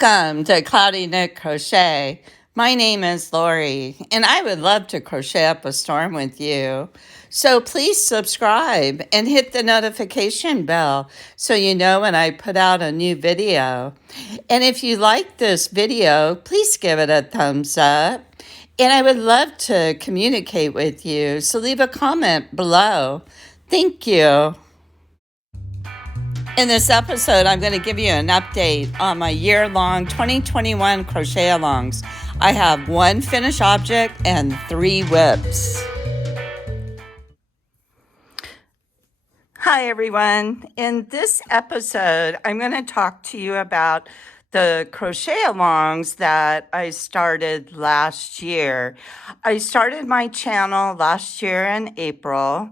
Welcome to Cloudy Knit Crochet. My name is Lori, and I would love to crochet up a storm with you. So please subscribe and hit the notification bell so you know when I put out a new video. And if you like this video, please give it a thumbs up. And I would love to communicate with you, so leave a comment below. Thank you. In this episode, I'm going to give you an update on my year-long 2021 crochet alongs. I have one finished object and 3 whips. Hi everyone. In this episode, I'm going to talk to you about the crochet alongs that I started last year. I started my channel last year in April.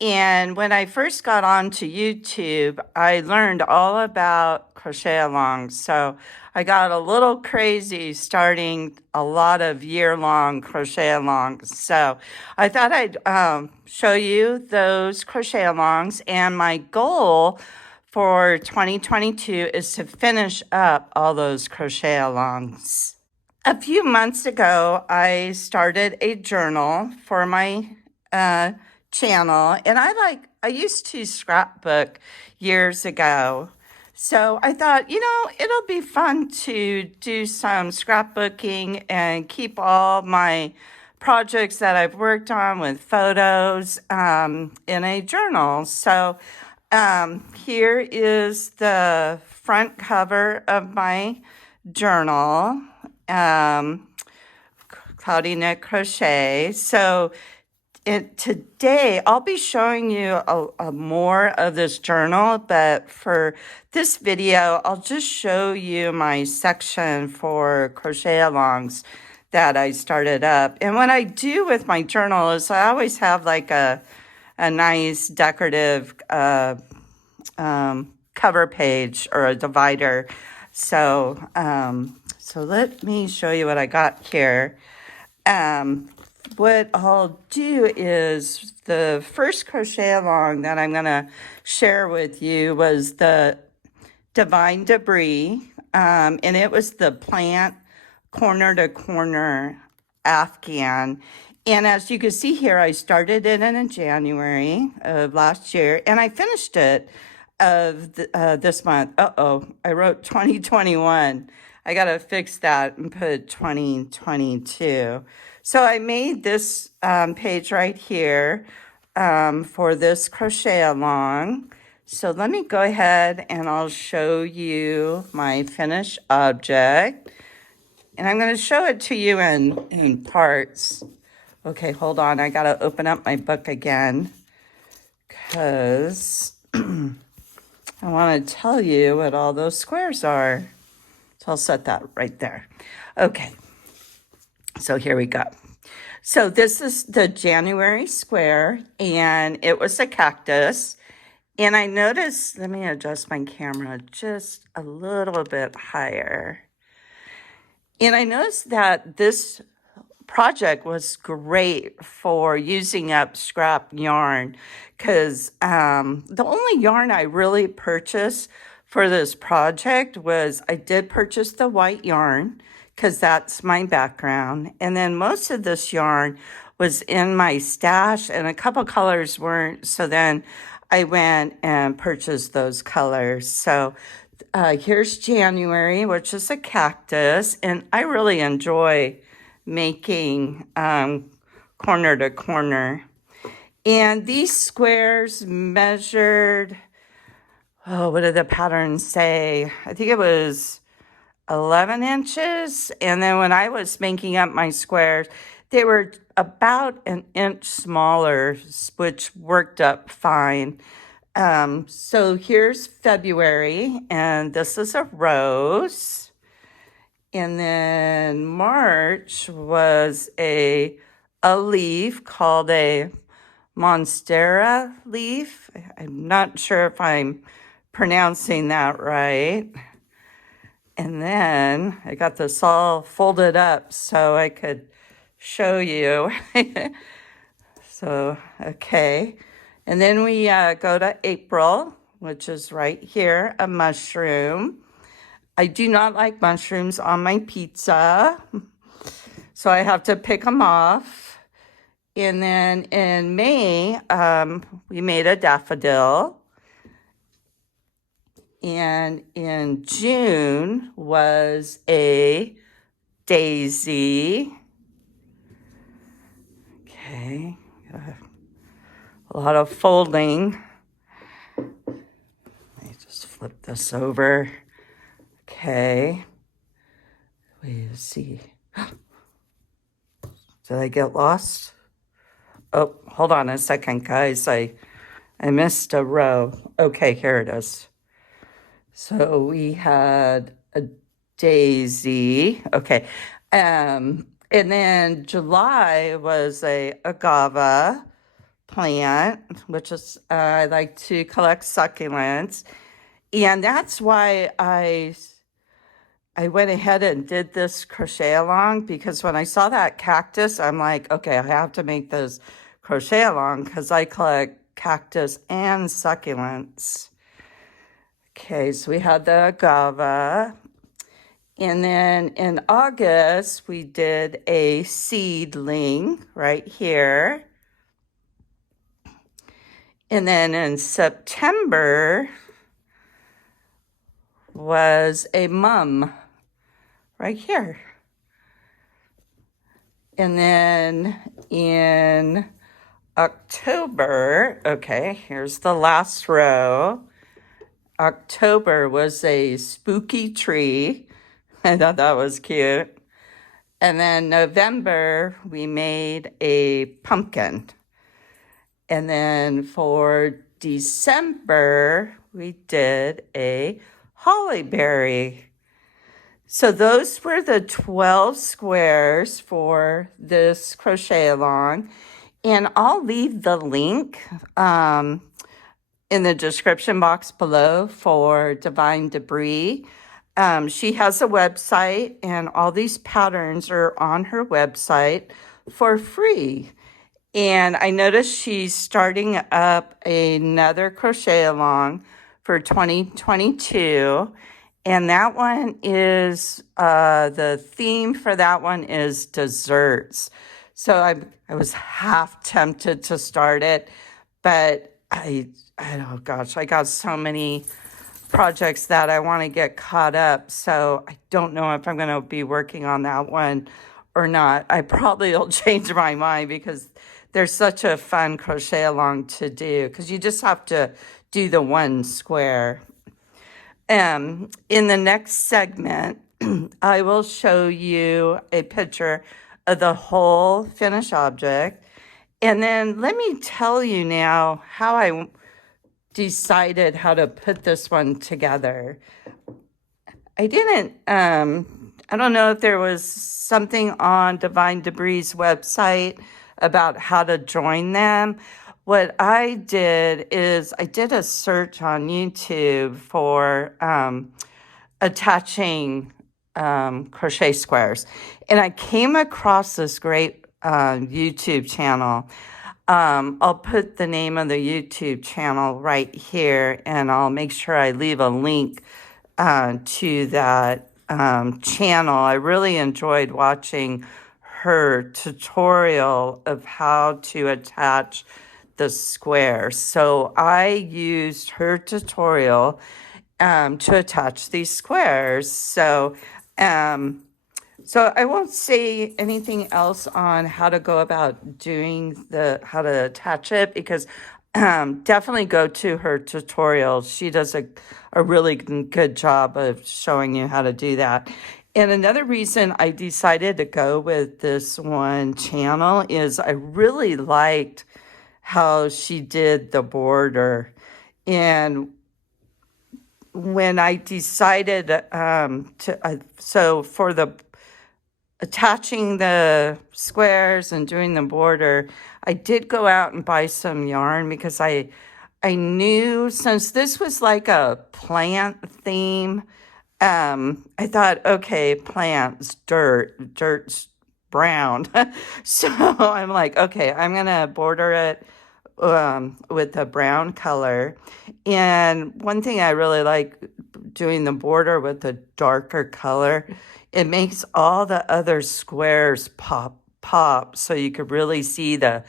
And when I first got onto YouTube, I learned all about crochet alongs. So I got a little crazy starting a lot of year-long crochet alongs. So I thought I'd show you those crochet alongs. And my goal for 2022 is to finish up all those crochet alongs. A few months ago, I started a journal for my channel, and I used to scrapbook years ago. So I thought, it'll be fun to do some scrapbooking and keep all my projects that I've worked on with photos in a journal. So here is the front cover of my journal, Cloudy Knit Crochet. So today, I'll be showing you a more of this journal, but for this video, I'll just show you my section for crochet alongs that I started up. And what I do with my journal is I always have like a nice decorative cover page or a divider. So let me show you what I got here. What I'll do is the first crochet along that I'm going to share with you was the Divine Debris, and it was the plant corner to corner Afghan. And as you can see here, I started it in January of last year, and I finished it this month. I wrote 2021. I got to fix that and put 2022. So I made this page right here for this crochet along. So let me go ahead and I'll show you my finished object. And I'm going to show it to you in parts. Okay, hold on. I got to open up my book again because I want to tell you what all those squares are. So I'll set that right there. Okay. So here we go. So this is the January square, and it was a cactus. And I noticed, let me adjust my camera just a little bit higher. And I noticed that this project was great for using up scrap yarn because the only yarn I really purchased for this project was I did purchase the white yarn, because that's my background. And then most of this yarn was in my stash, and a couple colors weren't. So then I went and purchased those colors. So here's January, which is a cactus. And I really enjoy making corner to corner. And these squares measured, what did the pattern say? I think it was 11 inches. And then when I was making up my squares, they were about an inch smaller, which worked up fine. So here's February, and this is a rose. And then March was a leaf called a monstera leaf. I'm not sure if I'm pronouncing that right. And then I got this all folded up so I could show you. So, okay. And then we go to April, which is right here, a mushroom. I do not like mushrooms on my pizza, so I have to pick them off. And then in May, we made a daffodil. And in June was a daisy. Okay, a lot of folding. Let me just flip this over. Okay, wait, see. Did I get lost? Oh, hold on a second, guys. I missed a row. Okay, here it is. So we had a daisy. Okay. And then July was a agave plant, which is, I like to collect succulents. And that's why I went ahead and did this crochet along, because when I saw that cactus, I'm like, okay, I have to make this crochet along because I collect cactus and succulents. Okay, so we had the agave. And then in August, we did a seedling right here. And then in September was a mum right here. And then in October, okay, here's the last row. October was a spooky tree. I thought that was cute. And then November, we made a pumpkin. And then for December, we did a holly berry. So those were the 12 squares for this crochet along. And I'll leave the link in the description box below for Divine Debris. She has a website, and all these patterns are on her website for free. And I noticed she's starting up another crochet along for 2022. And that one is, the theme for that one is desserts. So I was half tempted to start it, but oh gosh, I got so many projects that I want to get caught up. So I don't know if I'm going to be working on that one or not. I probably will change my mind because there's such a fun crochet along to do, because you just have to do the one square. In the next segment, I will show you a picture of the whole finished object. And then let me tell you now how I decided how to put this one together. I didn't, I don't know if there was something on Divine Debris' website about how to join them. What I did is I did a search on YouTube for attaching crochet squares. And I came across this great YouTube channel. I'll put the name of the YouTube channel right here, and I'll make sure I leave a link to that channel. I really enjoyed watching her tutorial of how to attach the square. So I used her tutorial to attach these squares. So I won't say anything else on how to go about doing how to attach it, because definitely go to her tutorial. She does a really good job of showing you how to do that. And another reason I decided to go with this one channel is I really liked how she did the border. And when I decided so for the attaching the squares and doing the border, I did go out and buy some yarn, because I knew, since this was like a plant theme, I thought, okay, plants, dirt's brown. So I'm like, okay, I'm gonna border it with a brown color. And one thing I really like doing the border with a darker color, it makes all the other squares pop so you could really see the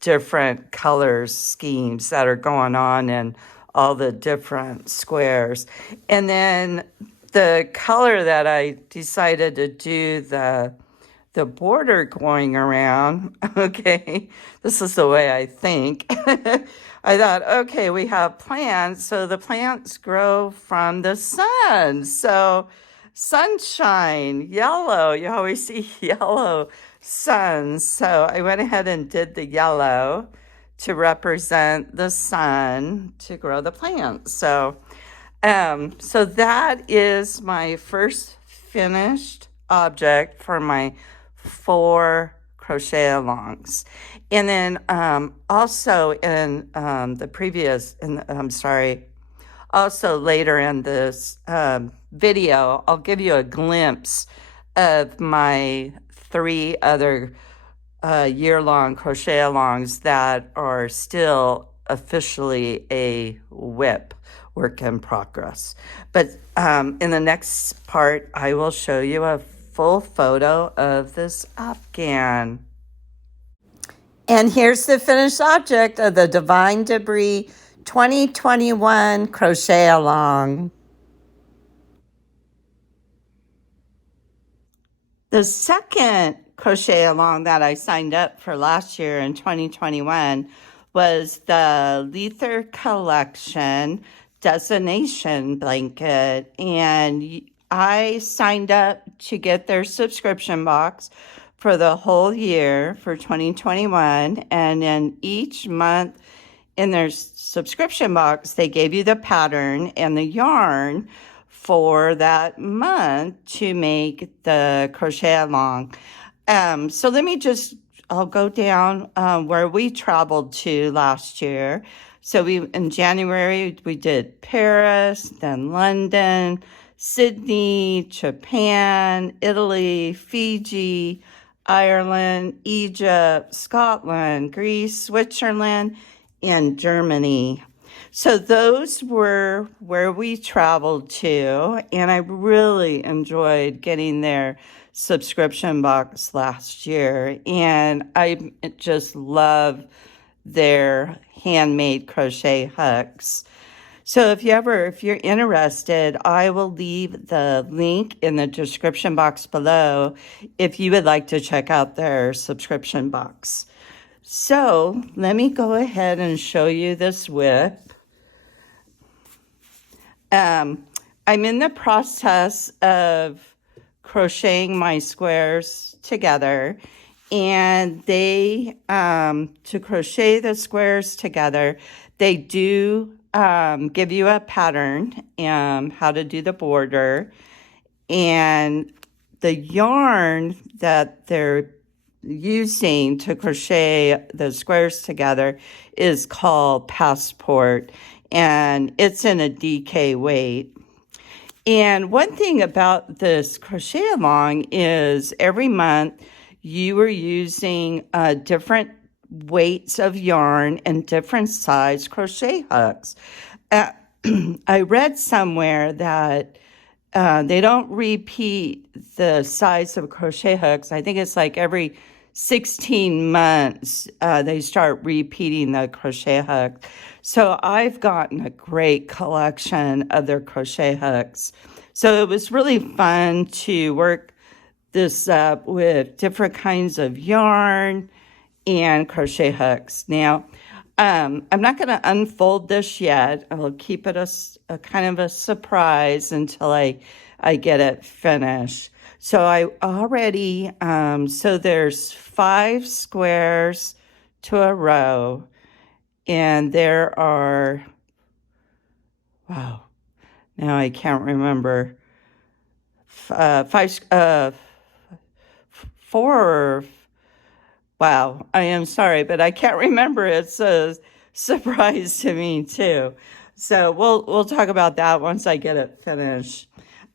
different color schemes that are going on in all the different squares. And then the color that I decided to do the border going around, okay, this is the way I think. I thought, okay, we have plants, so the plants grow from the sun. So sunshine, yellow, you always see yellow suns. So I went ahead and did the yellow to represent the sun to grow the plants. So that is my first finished object for my 4 crochet alongs. And then also in the previous, also later in this video, I'll give you a glimpse of my 3 other year-long crochet alongs that are still officially a WIP, work in progress. But in the next part, I will show you a full photo of this afghan. And here's the finished object of the Divine Debris 2021 crochet along. The second crochet along that I signed up for last year in 2021 was the Lether Collection Destination Blanket, and I signed up to get their subscription box for the whole year for 2021, and then each month in their subscription box, they gave you the pattern and the yarn for that month to make the crochet along. So I'll go down where we traveled to last year. So in January, we did Paris, then London, Sydney, Japan, Italy, Fiji, Ireland, Egypt, Scotland, Greece, Switzerland, and Germany. So those were where we traveled to, and I really enjoyed getting their subscription box last year, and I just love their handmade crochet hooks. So if you're interested, I will leave the link in the description box below if you would like to check out their subscription box. So let me go ahead and show you this WIP. I'm in the process of crocheting my squares together, and they to crochet the squares together, they do give you a pattern how to do the border, and the yarn that they're using to crochet the squares together is called Passport, and it's in a DK weight. And one thing about this crochet along is every month you are using different weights of yarn and different size crochet hooks. I read somewhere that they don't repeat the size of crochet hooks. I think it's like every 16 months they start repeating the crochet hook. So I've gotten a great collection of their crochet hooks. So it was really fun to work this up with different kinds of yarn and crochet hooks. Now, I'm not going to unfold this yet. I'll keep it a kind of a surprise until I get it finished. So I already, so there's 5 squares to a row, and there are, wow, now I can't remember, 4, wow, I am sorry, but I can't remember. It's a surprise to me too. So we'll talk about that once I get it finished.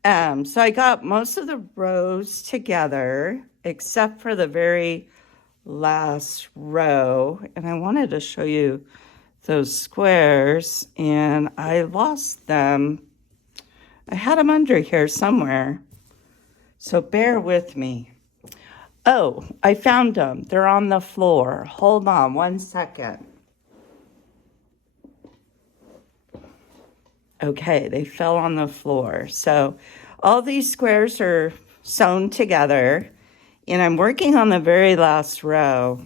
So I got most of the rows together, except for the very last row. And I wanted to show you those squares, and I lost them. I had them under here somewhere, so bear with me. Oh, I found them. They're on the floor. Hold on 1 second. Okay, they fell on the floor. So all these squares are sewn together, and I'm working on the very last row.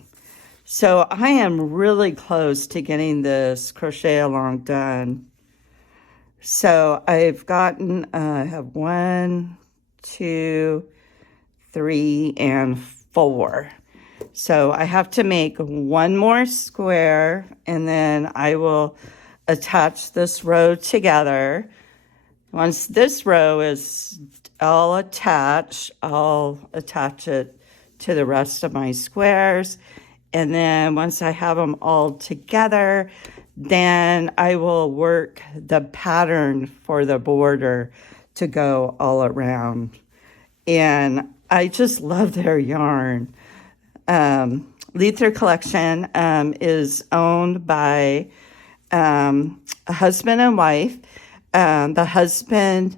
So I am really close to getting this crochet along done. So I've gotten, I have 1, 2, 3, and 4. So I have to make one more square, and then I will attach this row together. Once this row is all attached, I'll attach it to the rest of my squares. And then once I have them all together, then I will work the pattern for the border to go all around. And I just love their yarn. Lether Collection is owned by a husband and wife. The husband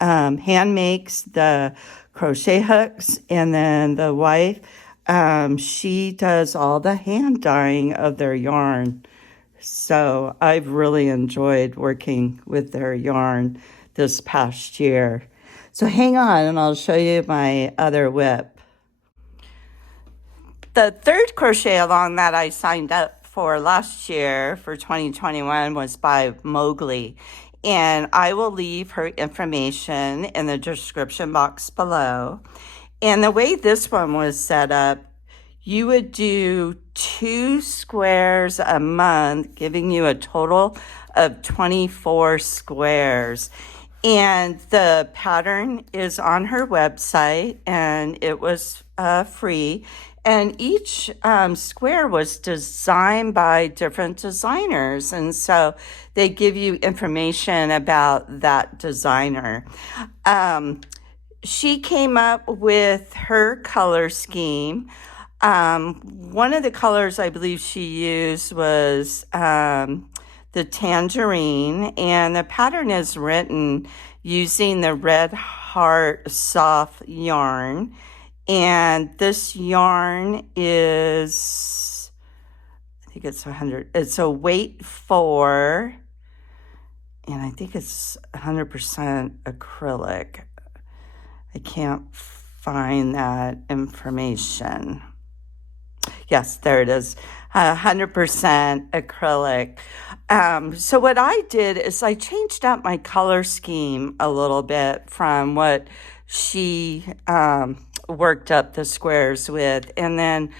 hand makes the crochet hooks, and then the wife, she does all the hand dyeing of their yarn. So I've really enjoyed working with their yarn this past year. So hang on and I'll show you my other whip. The third crochet along that I signed up for last year for 2021 was by Mowgli. And I will leave her information in the description box below. And the way this one was set up, you would do 2 squares a month, giving you a total of 24 squares. And the pattern is on her website, and it was free. And each square was designed by different designers. And so they give you information about that designer. She came up with her color scheme. One of the colors I believe she used was the tangerine, and the pattern is written using the Red Heart soft yarn. And this yarn is, I think it's 100, it's a weight 4, and I think it's 100% acrylic. I can't find that information. Yes, there it is, 100% acrylic. So what I did is I changed up my color scheme a little bit from what she worked up the squares with. And then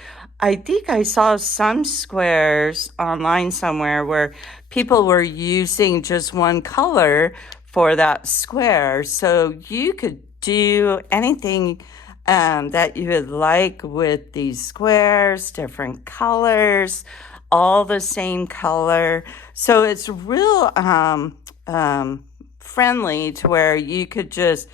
I think I saw some squares online somewhere where people were using just one color for that square. So you could do anything that you would like with these squares, different colors, all the same color. So it's real friendly to where you could just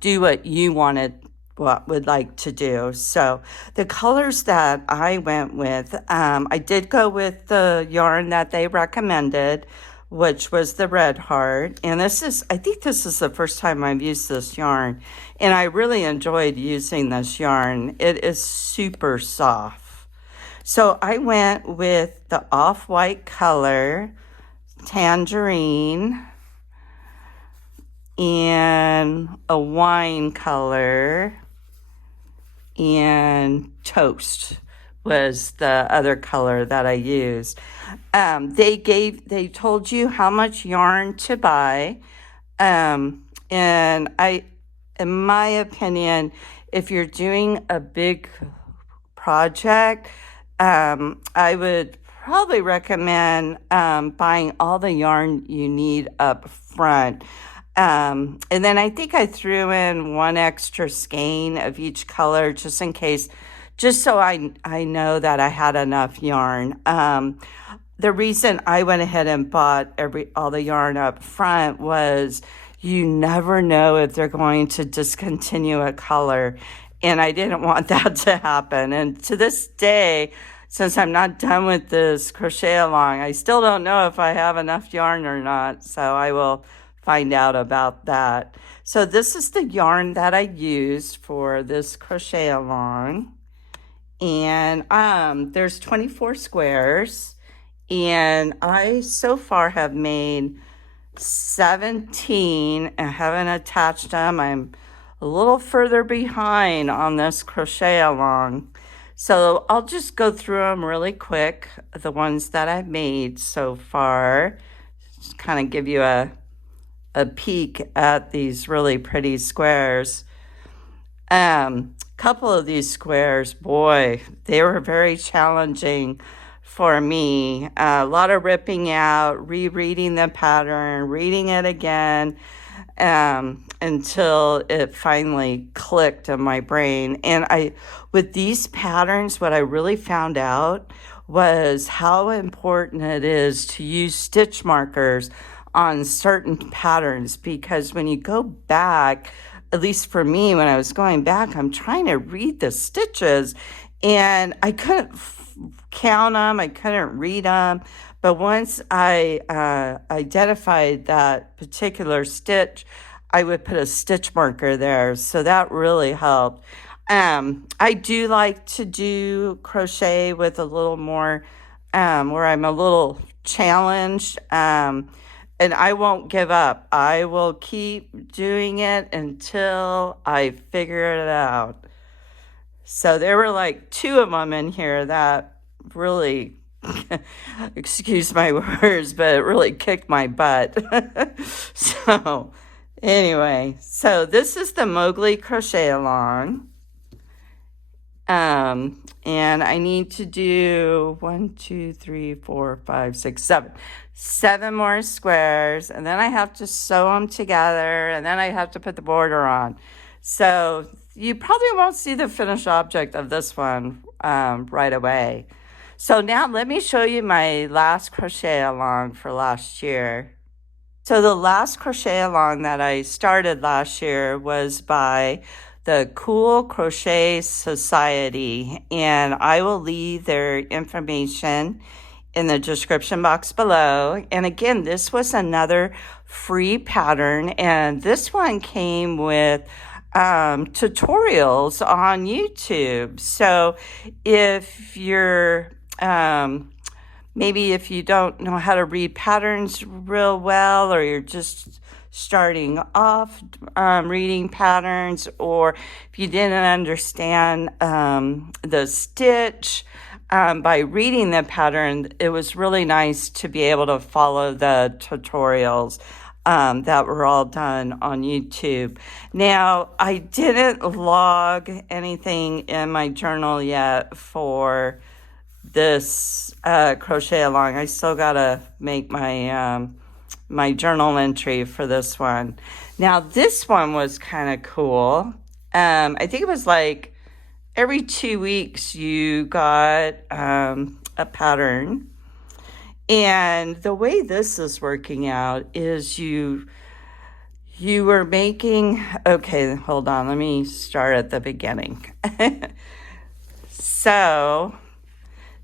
do what you would like to do. So the colors that I went with, I did go with the yarn that they recommended, which was the Red Heart. And I think this is the first time I've used this yarn, and I really enjoyed using this yarn. It is super soft. So I went with the off-white color, tangerine, and a wine color, and toast was the other color that I used. They told you how much yarn to buy. And in my opinion, if you're doing a big project, I would probably recommend buying all the yarn you need up front. And then I think I threw in 1 extra skein of each color just in case, just so I know that I had enough yarn. The reason I went ahead and bought all the yarn up front was you never know if they're going to discontinue a color, and I didn't want that to happen. And to this day, since I'm not done with this crochet along, I still don't know if I have enough yarn or not. So I will find out about that. So this is the yarn that I used for this crochet along. And there's 24 squares. And I so far have made 17 and haven't attached them. I'm a little further behind on this crochet along. So I'll just go through them really quick, the ones that I've made so far. Just kind of give you a peek at these really pretty squares. Couple of these squares, boy, they were very challenging for me. A lot of ripping out, rereading the pattern, reading it again, until it finally clicked in my brain. And with these patterns, what I really found out was how important it is to use stitch markers on certain patterns, because when you go back, at least for me, when I was going back, I'm trying to read the stitches and I couldn't count them, I couldn't read them. But once I identified that particular stitch, I would put a stitch marker there. So that really helped. I do like to do crochet with a little more, where I'm a little challenged. And I won't give up. I will keep doing it until I figure it out. So there were like 2 of them in here that really, excuse my words, but it really kicked my butt. So anyway, so this is the Mowgli crochet along. And I need to do 1, 2, 3, 4, 5, 6, 7. 7 more squares, and then I have to sew them together, and then I have to put the border on. So you probably won't see the finished object of this one right away. So now let me show you my last crochet along for last year. So the last crochet along that I started last year was by the Cool Crochet Society, and I will leave their information in the description box below. And again, this was another free pattern, and this one came with tutorials on YouTube. So if you're maybe if you don't know how to read patterns real well, or you're just starting off reading patterns, or if you didn't understand the stitch by reading the pattern, it was really nice to be able to follow the tutorials that were all done on YouTube. Now, I didn't log anything in my journal yet for this crochet along. I still gotta make my my journal entry for this one. Now, this one was kind of cool. I think it was like every 2 weeks you got a pattern. And the way this is working out is you were making, okay, hold on, let me start at the beginning. So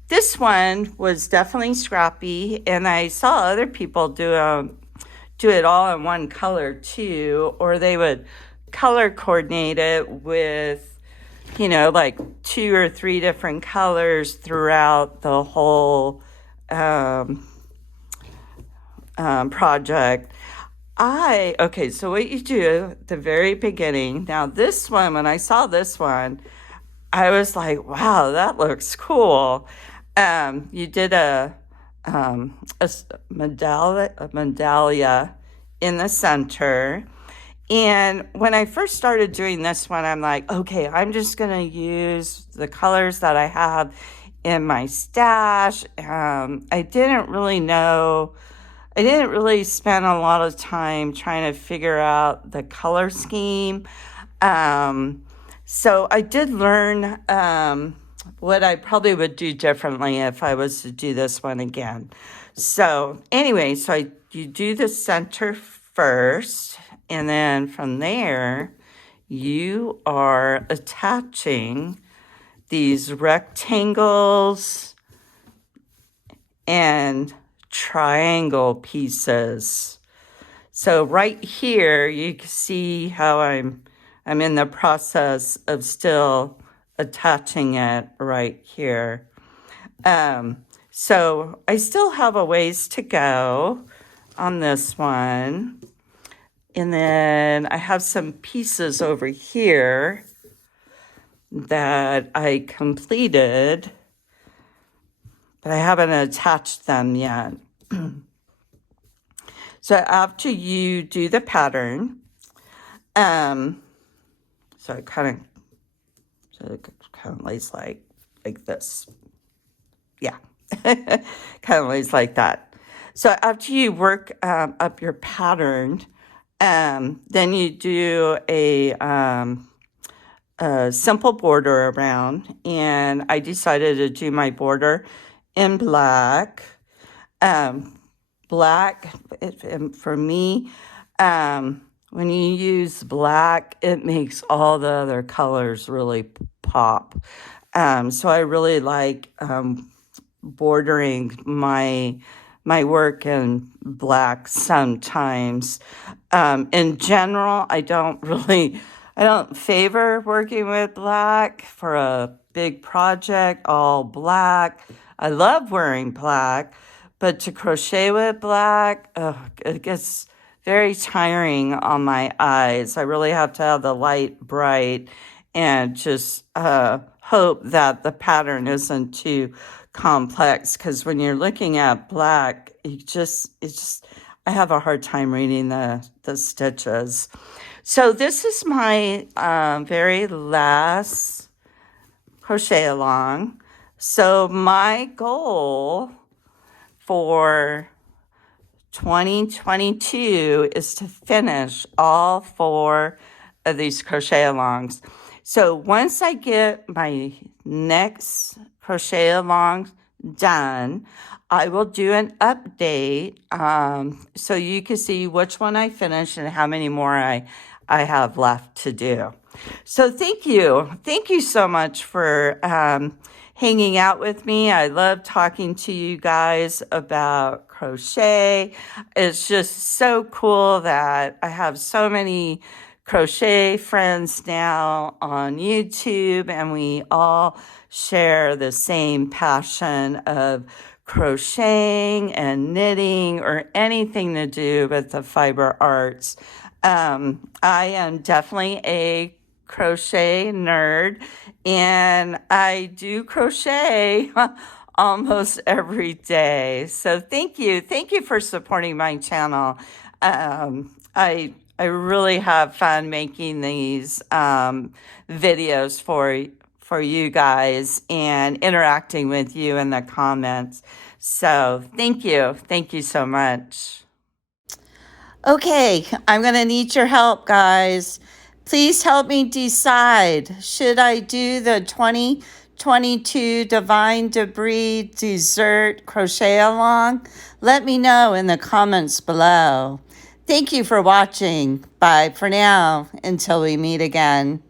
this one was definitely scrappy, and I saw other people do it all in one color too, or they would color coordinate it with, you know, like 2 or 3 different colors throughout the whole project. Okay, so what you do at the very beginning, now this one, when I saw this one, I was like, wow, that looks cool. You did a medallia in the center. And when I first started doing this one, I'm like, okay, I'm just going to use the colors that I have in my stash. I didn't really spend a lot of time trying to figure out the color scheme. So I did learn what I probably would do differently if I was to do this one again. So anyway, you do the center first, and then from there, you are attaching these rectangles and triangle pieces. So right here, you can see how I'm in the process of still attaching it right here. So I still have a ways to go on this one. And then I have some pieces over here that I completed, but I haven't attached them yet. So after you do the pattern, so it kind of lays like this. Yeah, kind of lays like that. So after you work up your pattern, then you do a simple border around, and I decided to do my border in black. Black, for me, when you use black, it makes all the other colors really pop. So I really like bordering my work in black sometimes. In general, I don't favor working with black for a big project, all black. I love wearing black, but to crochet with black, it gets very tiring on my eyes. I really have to have the light bright and just hope that the pattern isn't too complex, because when you're looking at black, I have a hard time reading the stitches. So this is my very last crochet along. So my goal for 2022 is to finish all 4 of these crochet alongs. So once I get my next crochet along done, I will do an update so you can see which one I finished and how many more I have left to do. So thank you so much for hanging out with me. I love talking to you guys about crochet. It's just so cool that I have so many crochet friends now on YouTube, and we all share the same passion of crocheting and knitting, or anything to do with the fiber arts. I am definitely a crochet nerd, and I do crochet almost every day. So thank you for supporting my channel. I really have fun making these videos for you guys and interacting with you in the comments. So thank you so much. Okay, I'm going to need your help, guys. Please help me decide. Should I do the 2022 Divine Debris Dessert Crochet Along? Let me know in the comments below. Thank you for watching. Bye for now until we meet again.